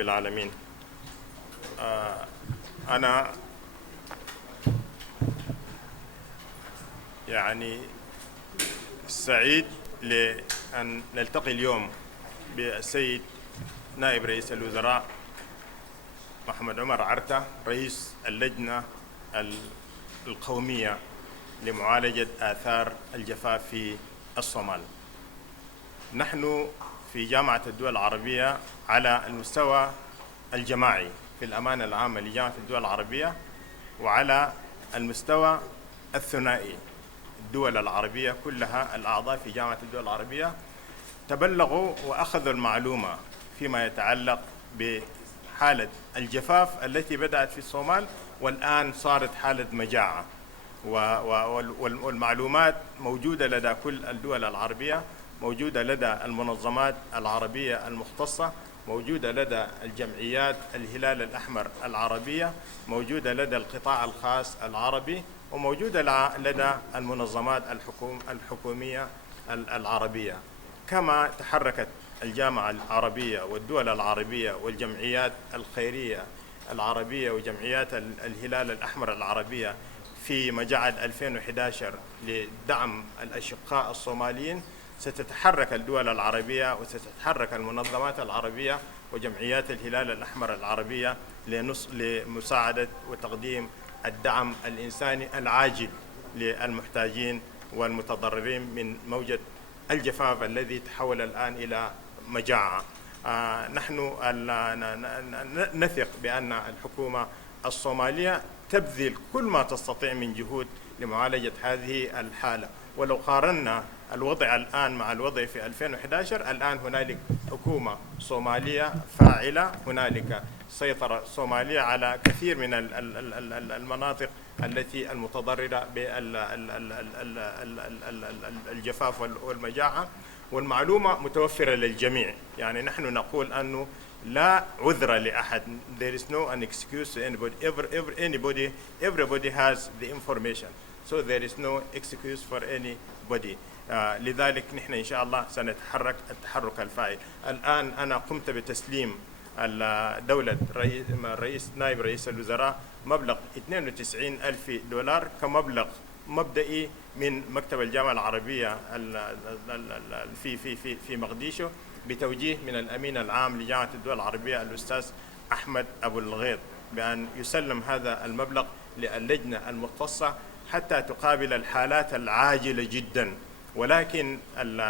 العالمين. أنا سعيد لأن نلتقي اليوم بالسيد نائب رئيس الوزراء محمد عمر عرتة رئيس اللجنة القومية لمعالجة آثار الجفاف في الصومال. نحن في جامعة الدول العربية على المستوى الجماعي في الأمانة العامة لجامعة الدول العربية، وعلى المستوى الثنائي الدول العربية كلها الأعضاء في جامعة الدول العربية تبلغوا وأخذوا المعلومة فيما يتعلق بحالة الجفاف التي بدأت في الصومال والآن صارت حالة مجاعة، والمعلومات موجودة لدى كل الدول العربية، موجودة لدى المنظمات العربية المختصة، موجودة لدى الجمعيات الهلال الأحمر العربية، موجودة لدى القطاع الخاص العربي، وموجودة لدى المنظمات الحكومية العربية. كما تحركت الجامعة العربية والدول العربية والجمعيات الخيرية العربية وجمعيات الهلال الأحمر العربية في مجاعة 2011 لدعم الأشقاء الصوماليين، ستتحرك الدول العربية وستتحرك المنظمات العربية وجمعيات الهلال الأحمر العربية لمساعدة وتقديم الدعم الإنساني العاجل للمحتاجين والمتضررين من موجة الجفاف الذي تحول الآن إلى مجاعة. نحن نثق بأن الحكومة الصومالية تبذل كل ما تستطيع من جهود لمعالجة هذه الحالة. ولو قارنا الوضع الآن مع الوضع في 2011، الآن هنالك حكومة صومالية فاعلة، هنالك سيطرة صومالية على كثير من المناطق التي المتضررة بالجفاف والمجاعة، والمعلومة متوفرة للجميع. يعني نحن نقول أنه لا عذر لأحد. There is no an excuse to anybody. Everybody has the information. So there is no excuse for anybody. لذلك نحن إن شاء الله سنتحرك التحرك الفاعل. الآن أنا قمت بتسليم دولة رئيس نائب رئيس الوزراء مبلغ 92,000 دولار كمبلغ مبدئي من مكتب الجامعة العربية في مقديشو، بتوجيه من الأمين العام لجامعة الدول العربية الأستاذ أحمد أبو الغيط بأن يسلم هذا المبلغ للجنة المختصة حتى تقابل الحالات العاجلة جدا. ولكن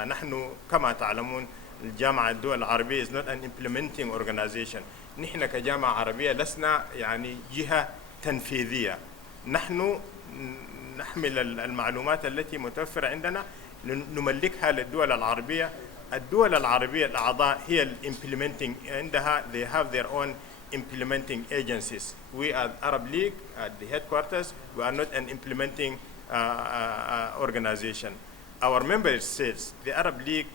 نحن كما تعلمون الجامعة الدول العربية is not an implementing organization. نحن كجامعة عربية لسنا جهة تنفيذية. نحن نحمل المعلومات التي متوفرة عندنا نملكها للدول العربية. الدول العربية الأعضاء هي implementing عندها they have their own implementing agencies. We are Arab League at the headquarters. We are not an implementing organization. Our member states, the Arab League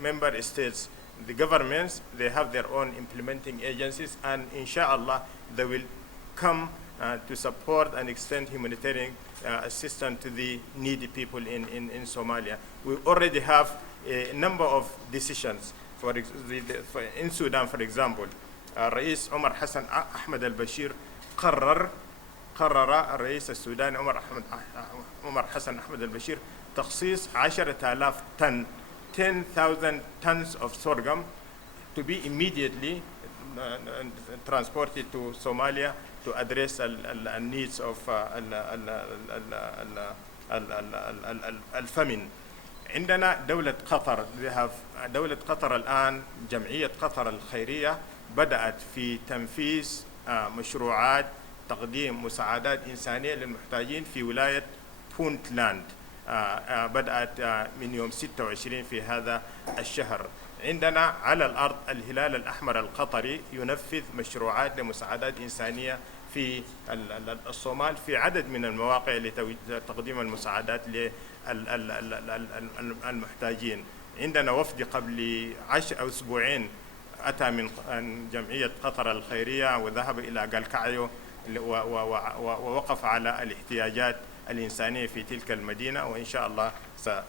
member states, the governments, they have their own implementing agencies, and inshallah they will come to support and extend humanitarian assistance to the needy people in Somalia. We already have a number of decisions. In Sudan, for example, الرئيس عمر حسن أحمد البشير قرر الرئيس السوداني عمر حسن أحمد البشير تخصيص 10,000 طن 10,000 tons of sorghum to be immediately transported to Somalia to address the needs of الفمن. عندنا دولة قطر. دولة قطر الآن جمعية قطر الخيرية بدأت في تنفيذ مشروعات تقديم مساعدات إنسانية للمحتاجين في ولاية بونتلاند. بدأت من يوم 26 في هذا الشهر. عندنا على الأرض الهلال الأحمر القطري ينفذ مشروعات لمساعدات إنسانية في الصومال في عدد من المواقع لتقديم المساعدات للمحتاجين. عندنا وفد قبل 10 أو أسبوعين أتى من جمعية قطر الخيرية وذهب إلى قلقعيو ووقف على الاحتياجات الإنسانية في تلك المدينة. وإن شاء الله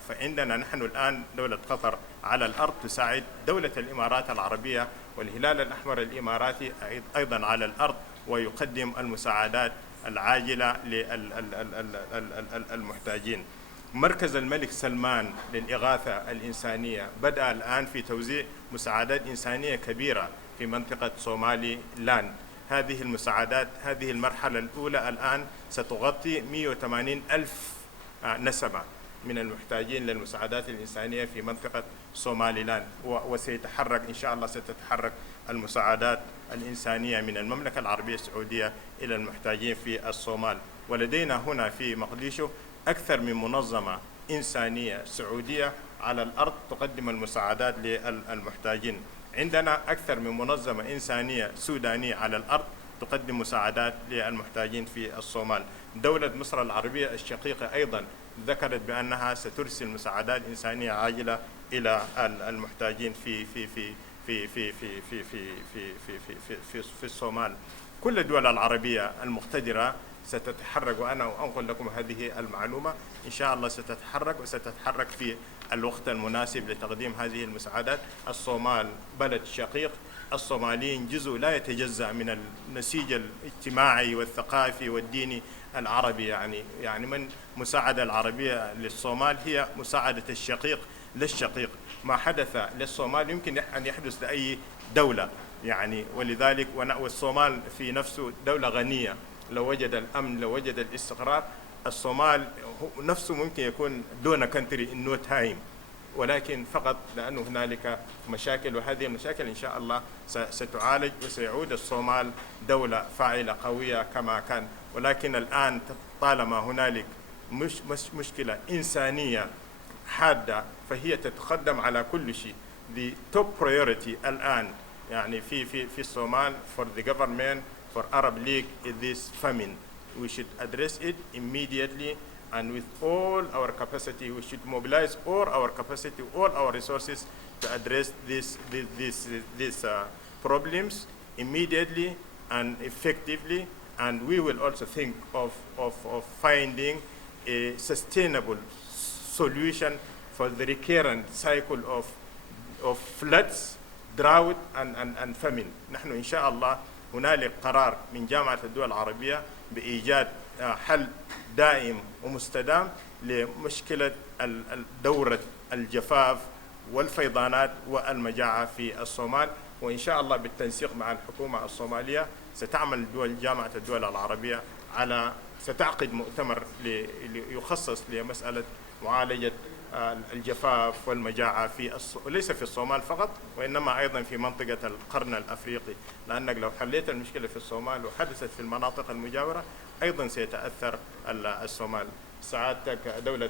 فعندنا نحن الآن دولة قطر على الأرض تساعد دولة الإمارات العربية والهلال الأحمر الإماراتي أيضا على الأرض، ويقدم المساعدات العاجلة للمحتاجين. مركز الملك سلمان للإغاثة الإنسانية بدأ الآن في توزيع مساعدات إنسانية كبيرة في منطقة صومالي لاند. هذه المساعدات، هذه المرحلة الأولى الآن ستغطي 180 ألف نسمة من المحتاجين للمساعدات الإنسانية في منطقة صومالي لاند، وسيتحرك إن شاء الله ستتحرك المساعدات الإنسانية من المملكة العربية السعودية إلى المحتاجين في الصومال. ولدينا هنا في مقديشو أكثر من منظمة إنسانية سعودية على الأرض تقدم المساعدات للمحتاجين. عندنا أكثر من منظمة إنسانية سودانية على الأرض تقدم مساعدات للمحتاجين في الصومال. دولة مصر العربية الشقيقة أيضا ذكرت بأنها سترسل مساعدات إنسانية عاجلة إلى المحتاجين في في في في في في في في في في في في في الصومال. كل الدول العربية المقتدرة ستتحرك، وأنا أنقل لكم هذه المعلومة، إن شاء الله ستتحرك في الوقت المناسب لتقديم هذه المساعدات. الصومال بلد شقيق، الصوماليين جزء لا يتجزأ من النسيج الاجتماعي والثقافي والديني العربي. يعني من مساعدة العربية للصومال هي مساعدة الشقيق للشقيق. ما حدث للصومال يمكن أن يحدث لأي دولة، ولذلك والصومال في نفسه دولة غنية، لو وجد الأمن، لو وجد الاستقرار، الصومال نفسه ممكن يكون دون كنتري in no time، ولكن فقط لأنه هنالك مشاكل، وهذه المشاكل إن شاء الله ستعالج وسيعود الصومال دولة فاعلة قوية كما كان. ولكن الآن طالما هنالك مشكلة إنسانية حادة فهي تتقدم على كل شيء. The top priority الآن في الصومال for the government, for Arab League is this famine. We should address it immediately and with all our capacity. We should mobilize all our capacity, all our resources to address these problems immediately and effectively. And we will also think of finding a sustainable solution for the recurrent cycle of floods, drought and famine. نحن إن شاء الله هنالك قرار من جامعة الدول العربية بإيجاد حل دائم ومستدام لمشكلة دورة الجفاف والفيضانات والمجاعة في الصومال. وإن شاء الله بالتنسيق مع الحكومة الصومالية ستعمل جامعة الدول العربية ستعقد مؤتمر يخصص لمسألة معالجة الجفاف والمجاعة ليس في الصومال فقط، وإنما أيضا في منطقة القرن الأفريقي، لأنك لو حليت المشكلة في الصومال وحدثت في المناطق المجاورة أيضا سيتأثر الصومال. سعادتك دولة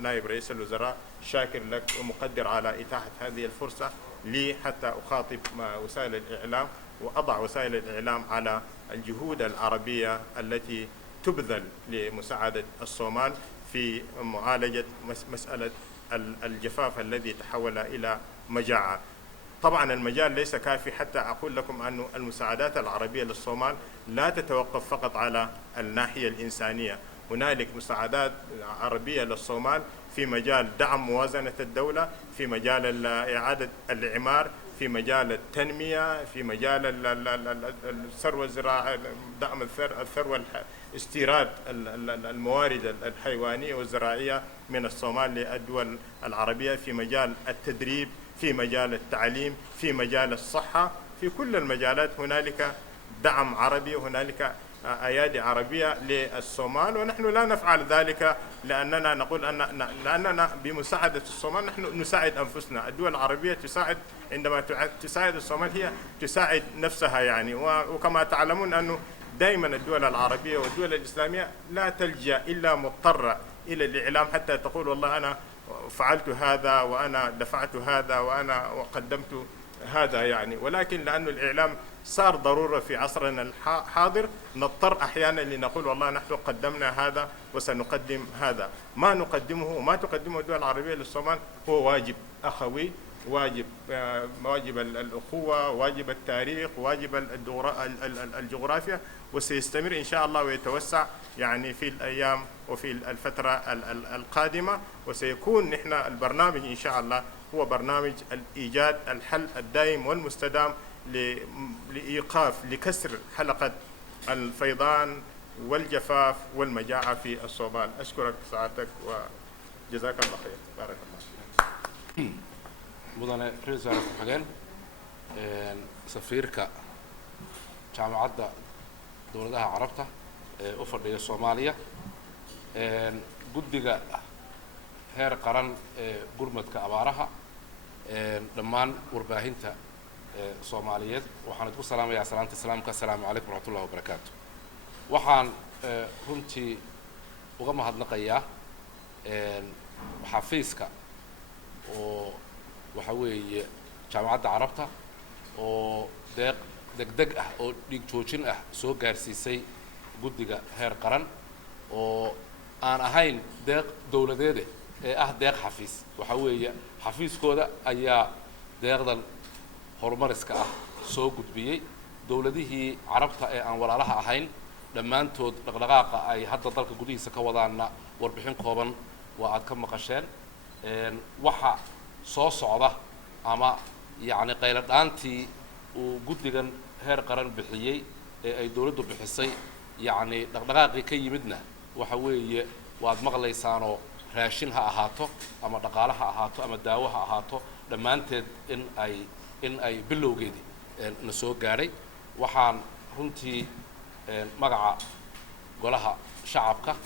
نائب رئيس الوزراء شاكر لك ومقدر على إتاحة هذه الفرصة لي حتى أخاطب وسائل الإعلام وأضع وسائل الإعلام على الجهود العربية التي تبذل لمساعدة الصومال في معالجة مسألة الجفاف الذي تحول إلى مجاعة. طبعا المجال ليس كافي حتى أقول لكم أن المساعدات العربية للصومال لا تتوقف فقط على الناحية الإنسانية. هنالك مساعدات عربية للصومال في مجال دعم موازنة الدولة، في مجال إعادة الإعمار، في مجال التنمية، في مجال الثروة الزراعية، دعم الثروة، استيراد الموارد الحيوانية والزراعية من الصومال للدول العربية، في مجال التدريب، في مجال التعليم، في مجال الصحة. في كل المجالات هنالك دعم عربي وهنالك أيادي عربية للصومال، ونحن لا نفعل ذلك لأننا نقول لأننا بمساعدة الصومال نحن نساعد أنفسنا. الدول العربية تساعد، عندما تساعد الصومال هي تساعد نفسها وكما تعلمون أنه دائما الدول العربية والدول الإسلامية لا تلجأ إلا مضطرة إلى الإعلام حتى تقول والله أنا فعلت هذا وأنا دفعت هذا وأنا وقدمت هذا ولكن لأن الإعلام صار ضرورة في عصرنا الحاضر نضطر أحيانا لنقول والله نحن قدمنا هذا وسنقدم هذا. ما نقدمه وما تقدمه الدول العربية للصومال هو واجب أخوي واجب واجب الأخوة، واجب التاريخ، واجب الجغرافيا، وسيستمر إن شاء الله ويتوسع يعني في الأيام وفي الفترة القادمة. وسيكون نحن البرنامج إن شاء الله هو برنامج الإيجاد الحل الدائم والمستدام لإيقاف لكسر حلقة الفيضان والجفاف والمجاعة في الصومال. أشكرك سعادتك وجزاك الله خير. بارك الله. مدن رئيس الحجان سفيرك جامعة دولتها عربتها أفريقيا الصومالية جدّ هير قرن قرمتك أبارها لمان ورباهنتا الصوماليات وحنتقول سلام يا سلامة السلام السلام عليكم ورحمة الله وبركاته وحن كنتي وقام هذا نقيا حفيزك وحوي جامعة عربتها ودق دق أو ديك توجين سو جارسيسي جدّ هير قرن وأنا هين دق دولة ده دق حفيز وحوي حفيز كودا أيا دقدن هرمرسكا سو جدبية دولته عربتها أن ولا لها هين لما أنتوا لقاقة أي حتى ذلك جديه سكوضعنا وربحين قابن وأتكم مقشين وح صوص عضه أما يعني قيلت أنتي وجدًا هير قرن بحيي أي دولته بحسي يعني لقاقة كي مدنا وحوي واد مغلي سانو راشينها أهاتو أما دقالها أهاتو أما داوها أهاتو لما أنت إن أي بلو جدي نسوق جاري وحان هنتي مقع قولها شعبك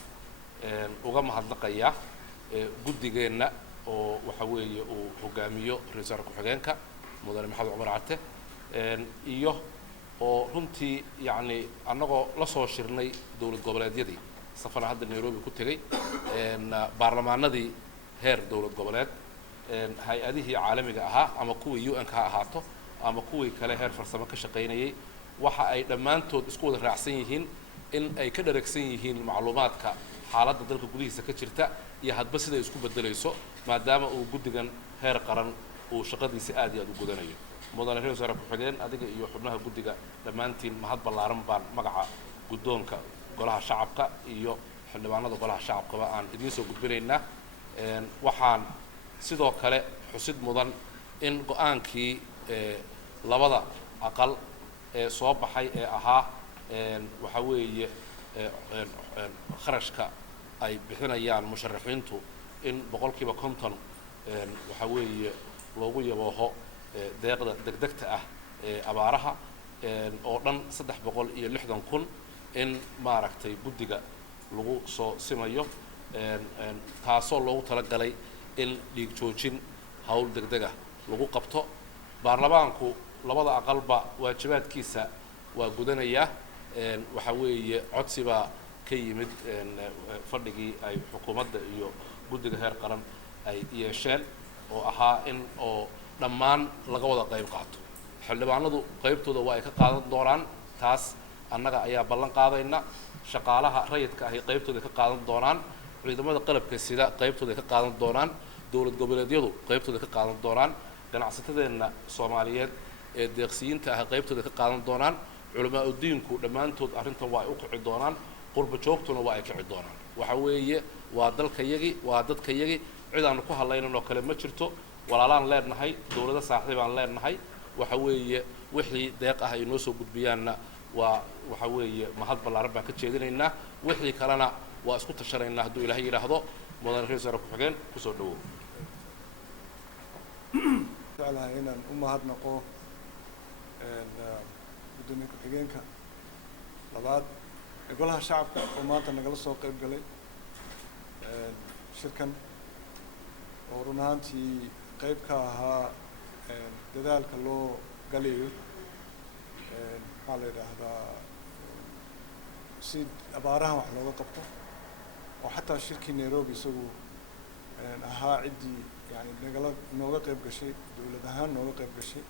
وقام هالنقيا جد جينا وحوي وحجاميو رئيسك وحجانك مدير محمد عمر عته إيوه وهنتي يعني أنا لصو شرني دولة قبلات دي سفر هذا نيروبي كنت جاي إن برلمان ندي هير دولة قبلات هاي هذه عالمي جاها أما كوي يو إن كهاتو أما كوي كله هير فرصة ما كشقيني waxa ay dhammaantood isku wada raacsan yihiin in ay ka dharagsan yihiin macluumaadka xaaladda dalka gudihiisa ka jirta iyo hadba sida ay isku bedelayso maadaama uu guddigan heer qaran uu shaqadiisa aad iyo aad u gudanayo mudane reer wasaare ku-xigeen adiga iyo xubnaha guddiga dhammaantiin mahad ballaaran baan magaca guddoonka golaha shacabka iyo xildhibaanada golaha shacabkaba aan idiin soo gudbinaynaa waxaan sidoo kale xusid mudan in go'aankii labada aqal soo baxay ahaa waxa weeye kharashka ay bixinayaan musharaxiintu in boqolkiiba 50 waxa weeye loogu yabooho deeqda degdegta ah abaaraha oo dhan 360,000 in maaragtay guddiga lagu soo simayo taasoo loogu talagalay in dhiig joojin hawl degdeg ah lagu qabto baarlamaanku labada aqalba waajibaadkiisa waa gudanaya waxa weeye codsiba ka yimid fadhigii ay xukuumadda iyo guddiga heer qaran ay yeesheen oo ahaa in oo dhammaan laga wada qayb qaato xildhibaanadu qaybtooda waa ay ka qaadan doonaan taas annaga ayaa ballan qaadayna shaqaalaha rayidka ah qaybtooda ka qaadan doonaan ciidamada qalabka sida qaybtooda ka qaadan doonaan dowlad goboleedyadu qaybtooda ka qaadan doonaan ganacsatadeenna Soomaaliyeed deeqsiinta ah qaybtooda ka qaadan doonaan culamaa u diinku dhammaantood arrintan waa ay u kici doonaan qurba joogtuna waa ay kici doonaan waxa weeye waa dalkayagi waa dadkayagi cid aan ku hadlaynano kale ma jirto walaalaan leenahay dawladda saaxiibaan leenahay waxa weeye wixii deeq ah ay noo soo gudbiyaanna waa waxa weeye mahad ballaaran baan ka jeedinaynaa wixii kalena waa isku tashanaynaa hadduu ilaahay yiraahdo mudane reer wasaare ku-xigeen ku soo dhawow jeclahay inaan u mahadnaqo gudoomiye ku-xigeenka labaad ee golaha shacabka oo maanta nagala soo qayb galay shirkan oo run ahaantii qayb ka ahaa dadaalka loo galayo maxaa la yidhaahdaa si abaarahan wax looga qabto oo xataa shirkii Nairobi isagu ahaa ciddii يعني نوغا قيب قشي دولة هان نوغا قيب قشي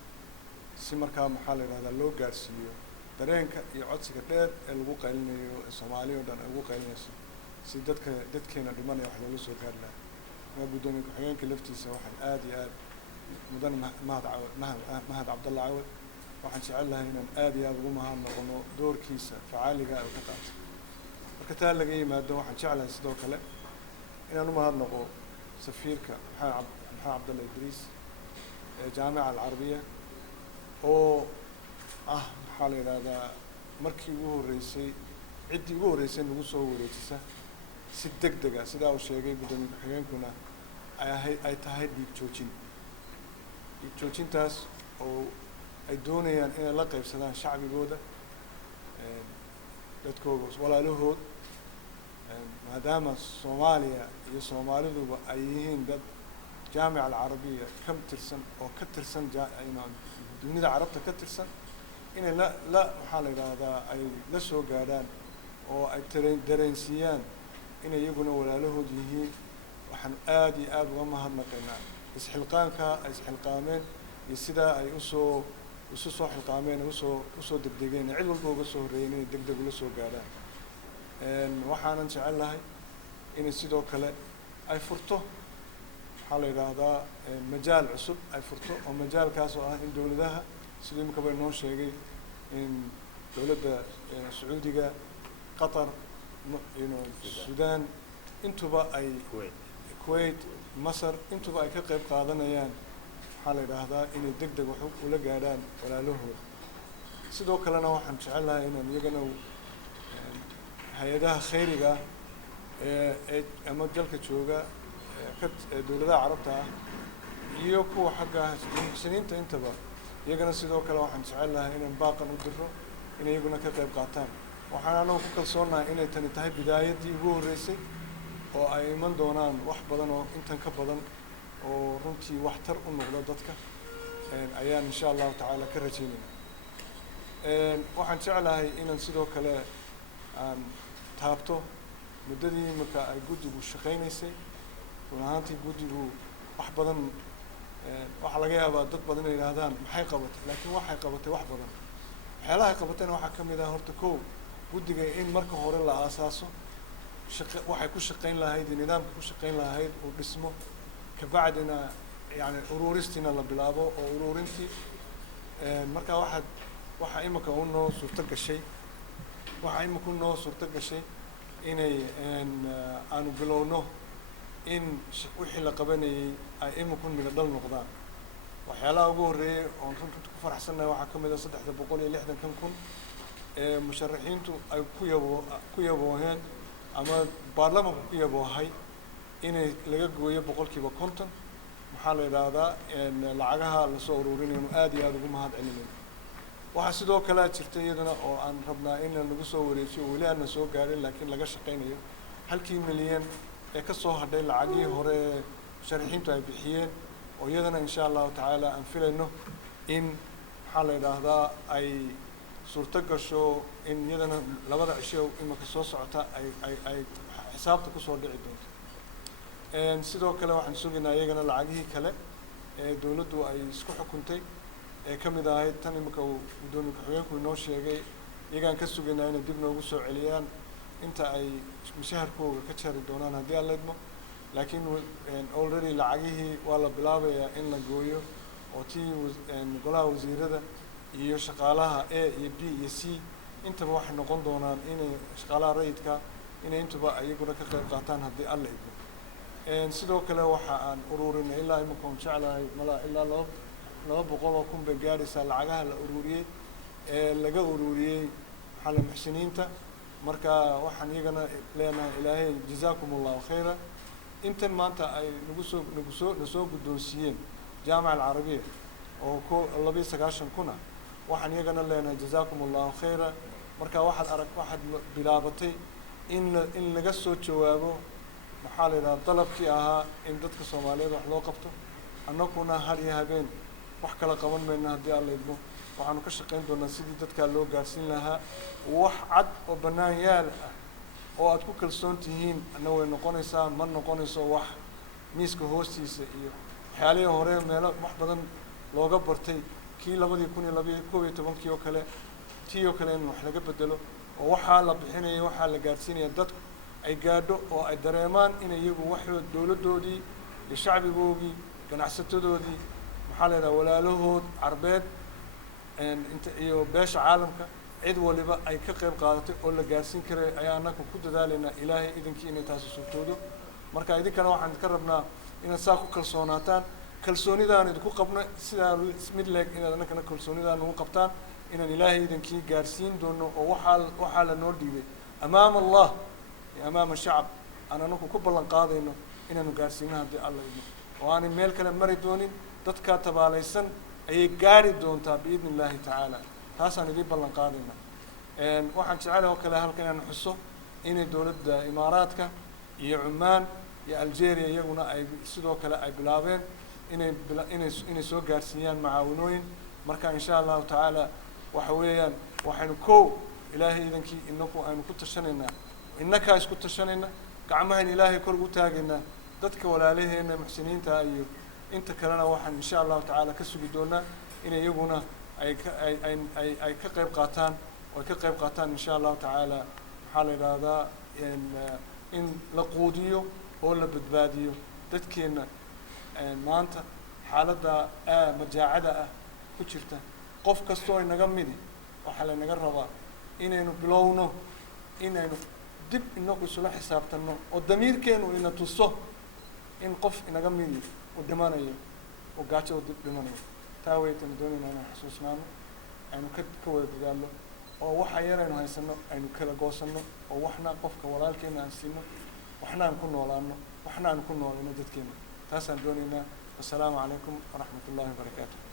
si markaa maxaa la yiraahdaa loo gaarsiiyo dareenka iyo codsiga dheer ee lagu qaylinayo Soomaaliya oo dhan ugu qaylinayso si dadkeena dhimanaya wax looga soo gaar lahaa gudoomiye ku-xigeenka laftiisa waxaan aad iyo aad mudane mahad cabdalla cawad waxaan jecel lahay inaan aad iyo aad ugu mahad noqono doorkiisa facaaliga oo ka qaatay marka taa laga yimaado waxaan jeclahay sidoo kale inaan u mahad noqo safiirka maxamed cabdalla idriis ee jaamica alcarabiya oo maxaa la yidhahdaa markii ugu horreysay ciddii ugu horreysay nagu soo wareejisa si deg dega sidaa uu sheegay gudoomiye ku-xigeenkuna ay tahay dhiig joojintaas oo ay doonayaan inay la qaybsadaan shacbigooda dadkooda walaalahood maadaama Soomaaliya iyo Soomaaliduba ay yihiin dad jaamica alcarabiya ka tirsan oo ka tirsan dunida carabta ka tirsan inay waxaa la yidhaahdaa ay la soo gaadhaan oo ay dareensiiyaan inay iyaguna walaalahood yihiin waxaan aad iyo aad uga mahadnaqaynaa isxilqaanka ay isxilqaameen iyo sidaa ay isu soo xilqaameen usoo degdegeen cid walba uga soo horreeyeen inay deg deg ula soo gaadhaan waxaanan jecel lahay inay sidoo kale ay furto waxaa la yidhaahdaa majaal cusub ay furto oo majaalkaas oo ah in dowladaha sidii imika bay noo sheegay in dowladda sacuudiga qatar sudan intuba ay kuwait masar intuba ay ka qayb qaadanayaan waxaa la yidhaahdaa inay deg deg wax ula gaadhaan walaalahooda sidoo kalena waxaan jecel lahay inaan iyagana hay-adaha khayriga ee ama dalka jooga dowladaha carabta ah iyo kuwa xagga muxsiniinta intaba iyagana sidoo kale waxaan jecel lahay inaan baaqan u diro inay iyaguna ka qayb qaataan waxaan anagu ku kalsoonahay inay tani tahay bidaayaddii ugu horreysay oo ay iman doonaan wax badan oo intan ka badan oo runtii waxtar u noqdo dadka ayaan insha allahu tacaala ka rajaynayna waxaan jeclahay inaan sidoo kale aan taabto muddadii imika ay guddigu shaqaynaysay run ahaantii guddigu wax badan waxaa laga yaabaa dad badan inay yidhaahdaan maxay qabatay laakiin waxay qabatay wax badan waxyaalahay qabatayna waxaa ka mid ah horta kow guddiga in marka hore la aasaaso waxay ku shaqayn lahayd iyo nidaamka ku shaqayn lahayd uu dhismo kabacdina yani ururistiina la bilaabo oo ururintii markaa waxaa imika unoo suurto gashay inay aanu bilowno in wixii la qabanayay ay imikun midho dhal noqdaan waxyaalaha ugu horreeyay oon runta ku faraxsannahay waxaa ka mid ah 360 kun ee musharaxiintu ay ku yabooheen ama baarlamaanku ku yaboohay inay laga gooyo 50% maxaa la yidhaahdaa lacagaha lasoo ururinayno aad iyo aad ugu mahad celinayno waxaa sidoo kale jirta iyadana oo aan rabnaa in lagu soo wareejiyo weli aan soo gaarin laakiin laga shaqaynayo 1 milyan ee ka soo hadhay lacagii hore ee musharaxiintu ay bixiyeen oo iyadana insha allahu tacaala aan filayno in maxaa la yidhaahdaa ay suurto gasho in iyadana labada cisho imika soo socota ay xisaabta kusoo dhici doonto sidoo kale waxaan sugaynaa iyagana lacagihii kale ee dowladdu ay isku xukuntay ee ka mid ahayd tan imika uu gudoomiye ku-xigeenku inoo sheegay iyagaan ka sugaynaa inay dib noogu soo celiyaan inta ay mushaharkooga ka jari doonaan haddii aan la idmo laakiin already lacagihii waa la bilaabayaa in la gooyo oo tii golaha wasiirada iyo shaqaalaha A iyo B iyo C intaba waxay noqon doonaan inay shaqaalaha rayidka inay intuba iyaguna ka qayb qaataan haddii aan la idmo sidoo kale waxa aan ururinay ilaa imika aan jeclahay ilaa 200 kun bay gaadhaysaa lacagaha la ururiyey ee laga ururiyey xalal muxsiniinta marka waxaan iyagana leenahay ilaahay jazaakumullahu khayra intan maanta ay nagu soo guddoonsiiyeen jaamica alcarabiya oo 290 kuna waxaan iyagana leenahay jazaakumullahu khayra marka waxaad bilaabatay in laga soo jawaabo maxaa la yidhaha dalabkii ahaa in dadka Soomaaliyeed wax loo qabto annaguna har iyo habeen wax kala qaban mayna haddii aan la idmo waxaanu ka shaqayn doonaa sidii dadka loo gaarsiin lahaa wax cad oo bannaan yaal ah oo aad ku kalsoon tihiin anna way noqonaysaa ma noqonayso wax miiska hoostiisa iyo waxyaalihii hore meelo wax badan looga bartay kii 2012 oo kale tii oo kale in wax laga bedelo oo waxaa la bixinaya waxaa la gaarsiinaya dadku ay gaadho oo ay dareemaan in iyagu waxood dowladdoodii iyo shacbigoodii ganacsatadoodii محل ولا له عربيد أنت إيو باش عالمك عيد ولبا أي كقيب قادته ولا جالسين كره أيانكم كده ذالنا إلهي إذن كي إني تاسو سلطوده مركا إذا كانوا عند كربنا إن ساقو كلسوناتان كلسوني دان إذا كو قبنا سيدا مدلك إن أنا كنا كلسوني دان هو قبطان إن الإلهي إذن كي جالسين دونه وحال النور ديبه أمام الله أمام الشعب أنا نكو كبلا قاضي إنه إنه جالسينها دي الله إذن وأنا ميل كلام مريدونين تتكاتب على سن أي جاري دونتا بإذن الله تعالى تاسا ندي بلن قادمة waxaan jecelahay oo kale halkan aan xuso in dawladda Imaaraadka iyo Cumaan iyo Algeria iyaguna ay sidoo kale ay bilaabeen inay soo gaarsiiyaan macaawinooyin marka insha Allah taala waxa weeyaan waxaanu koow ilaahay idankii inaku aanu ku tashanayna innaka isku tashanayna gacmahan ilaahay kor u taagayna dadka walaalaheena muxsiniinta iyo inta kalena waxaan insha Allah taala ka sugi doonaa in iyaguna ay ka qayb qaataan وكقيب قاتان إن شاء الله تعالى حال هذا إن لقوديو ولا بدباديو تذكرنا ما أنت حالة مجاعدة كشرته قف كستوي نجمدي وحال نجربا إنه بلونه إنه دب إنه كسل حساب تنو والضمير كانوا إنه تصه إن قف نجمدي والدمانية وقاتل ودب دمانية تاوي تندوني أنا حسوسنا يعني كود قالوا oo waxa yareen haysano aynu kala goosano oo waxna qofka walaalkeena aan siino waxna aan ku noolaano waxna aan ku noolino dadkeena taas aan doonaynaa. Assalaamu calaykum wa rahmatullahi wa barakaatuh.